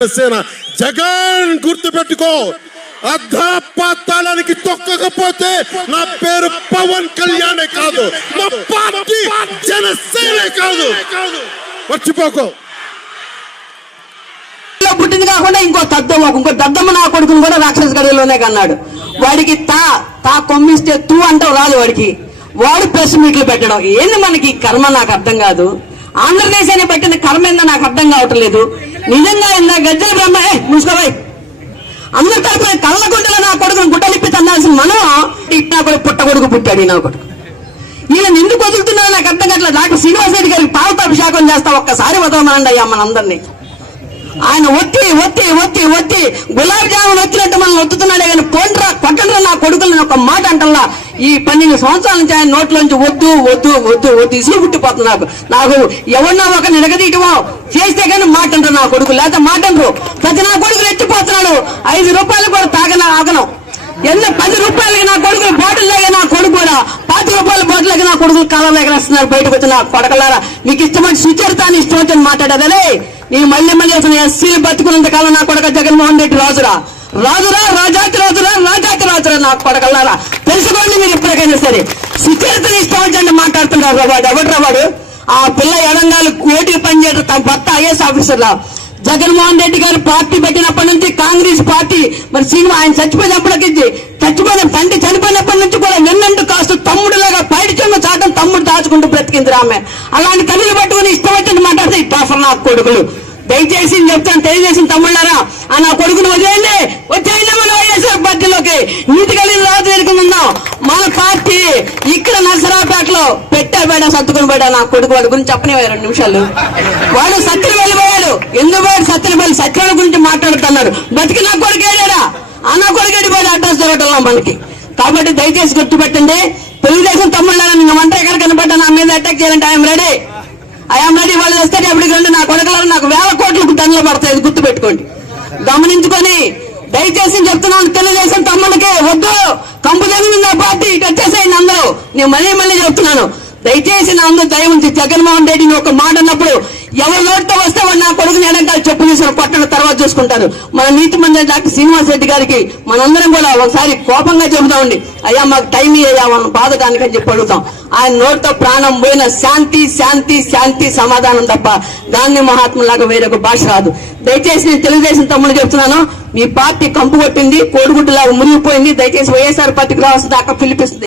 సేన జగన్ గుర్తుపెట్టుకో, అర్ధపాతాళానికి తొక్కకపోతే నా పేరు పవన్ కళ్యాణే కాదు, మా పార్టీ జనసేనే కాదు, మర్చిపోకో. పుట్టింది కాకుండా ఇంకో దద్దమ్మ నా కొడుకుని కూడా రాక్షస గడిలోనే కన్నాడు. వాడికి తా కొమ్మిస్తే తూ అంటావు రాదు వాడికి. వాడు ప్రెస్ మీట్లు పెట్టడం ఏంది మనకి కర్మ? నాకు అర్థం కాదు. ఆంధ్రదేశాన్ని పెట్టిన కర్మ ఏందో నాకు అర్థం కావట్లేదు. నిజంగా ఇందా గజ్జల బ్రహ్మ ముసుకోబాయ్ అందరి తరపున కళ్ళ గుండెలో నా కొడుకును గుడ్డలిప్పి తన్నాల్సిన మనం నా కొడుకు పుట్ట కొడుకు పుట్టాడు. నా కొడుకు ఈయన ఎందుకు వదులుతున్నారో నాకు అర్థం కావట్లేదు. డాక్టర్ శ్రీనివాస్ రెడ్డి గారికి పావతాభిషేకం చేస్తా, ఒక్కసారి వదలమనండి అయ్యా మనందరినీ. ఆయన ఒత్తి ఒత్తి ఒత్తి ఒత్తి గులాబ్ జామున్ వచ్చినట్టు మనం ఒత్తుతున్నాడే కానీ పోండ్రా కొట్టండ్రా నా కొడుకులని ఒక మాట అంటల్లా. ఈ 12 సంవత్సరాల నుంచి ఆయన నోట్లోంచి వద్దు వద్దు వద్దు వద్దు ఇసులు పుట్టిపోతుంది. నాకు ఎవరినా ఒక నిలగదీయటమో చేస్తే కానీ మాట అంటారు నా కొడుకు, లేకపోతే మాట అంటారు. ప్రతి నా కొడుకులు ఎత్తిపోతున్నాడు. 5 రూపాయలు కూడా ఆగనం. 10 రూపాయలకి నా కొడుకులు బాటిల్ లాగా నా కొడుకు కూడా 5 రూపాయల బాటిల్ లాగా నా కొడుకులు కాలంలో ఎగరేస్తున్నారు. బయటకు వచ్చిన కొడకలారా, మీకు ఇష్టమైన సుచరితాన్ని ఇష్టం వచ్చని మాట్లాడేదే. నేను మళ్ళీ అసలు ఎస్సీలు బతుకున్నంత కాలం నా కొడక జగన్మోహన్ రెడ్డి రాజురా రాజాతి రాజురా నా కొడకల్లారా, తెలుసుకోండి మీరు ఎప్పటికైనా సరే. సుచరితని ఇష్టం వచ్చండి మాట్లాడుతున్నారు. వాడు ఎవడ్రా వాడు? ఆ పిల్ల ఎడంగాలు కోటికి పనిచేయడం తన భర్త ఐఏఎస్ ఆఫీసర్ రా. జగన్మోహన్ రెడ్డి గారు పార్టీ పెట్టినప్పటి నుంచి కాంగ్రెస్ పార్టీ మరి సినిమా ఆయన చచ్చిపోయినప్పటికీ తండ్రి చనిపోయినప్పటి నుంచి కూడా నిన్నంటూ కాస్త తమ్ముడులాగా పైడి చెంగు చాటం తమ్ముడు దాచుకుంటూ బ్రతికింది రామె. అలాంటి తల్లిని పట్టుకుని ఇష్టం వచ్చింది మాట్లాడితే ఇట్లా నా కొడుకులు. దయచేసి చెప్తాను, తెలియజేసిన తమ్ముళ్ళారా, ఆ నా కొడుకును వదిలేయండి, వచ్చేయండి మన వైఎస్ఆర్ పార్టీలోకి. నీతి కలిగిన రాజు ఎదుర్కొందాం. మన పార్టీ ఇక్కడ నర్సరావుపేటలో పెట్టాబేడ సత్తుకుని పోయా నా కొడుకు. వాడి గురించి చెప్పనివ్వ 2 నిమిషాలు. వాడు సత్యని వెళ్ళిపోయాడు. ఎందుకు పోయాడు? సత్యని వెళ్ళి సత్యాల గురించి మాట్లాడుతున్నారు. బతికి నా కొడుకు ఏడాడా? ఆ నా కొడుకు ఏడిపోయాడు అడ్రస్ జరగటం మనకి. కాబట్టి దయచేసి గుర్తుపెట్టండి, తెలుగుదేశం తమ్ముళ్ళారా, నిన్న వంట ఎక్కడ కనబడ్డా నా మీద అటాక్ చేయాలంటే ఐఎమ్ రెడీ. వాళ్ళు వస్తే ఎప్పటికి రండి నా కొడకలారా, నాకు 1000 కోట్లకు దండలు పడతాయి. గుర్తుపెట్టుకోండి, గమనించుకొని దయచేసి చెప్తున్నాను. తెలుగుదేశం తమ్ముళ్ళకి వద్దు, కంపు జరిగింది నా పార్టీ, ఇటు వచ్చేసేయండి అందరూ. నేను మళ్ళీ చెప్తున్నాను, దయచేసి నా అందరూ దయ ఉంచి జగన్మోహన్ రెడ్డిని ఒక మాట అన్నప్పుడు ఎవరి నోటితో వస్తే వాడు నా కొడుకుని ఎడంకాలు చెప్పు తీసుకుని కొట్టడం తర్వాత చూసుకుంటారు. మన నీతి మంత్రి డాక్టర్ శ్రీనివాస్ రెడ్డి గారికి మనందరం కూడా ఒకసారి కోపంగా చెబుతామండి, అయ్యా మాకు టైం ఇయ్యా మనం బాధటానికి అని చెప్పి అడుగుతాం. ఆయన నోటితో ప్రాణం పోయిన శాంతి శాంతి శాంతి సమాధానం తప్ప గాంధీ మహాత్ములాగా వేరొక భాష రాదు. దయచేసి నేను తెలుగుదేశం తమ్ముడు చెప్తున్నాను, మీ పార్టీ కంపు కొట్టింది, కోడిగుడ్డులాగా మునిగిపోయింది. దయచేసి వైఎస్ఆర్ పార్టీకి రావాల్సింది అక్కడ పిలిపిస్తుంది.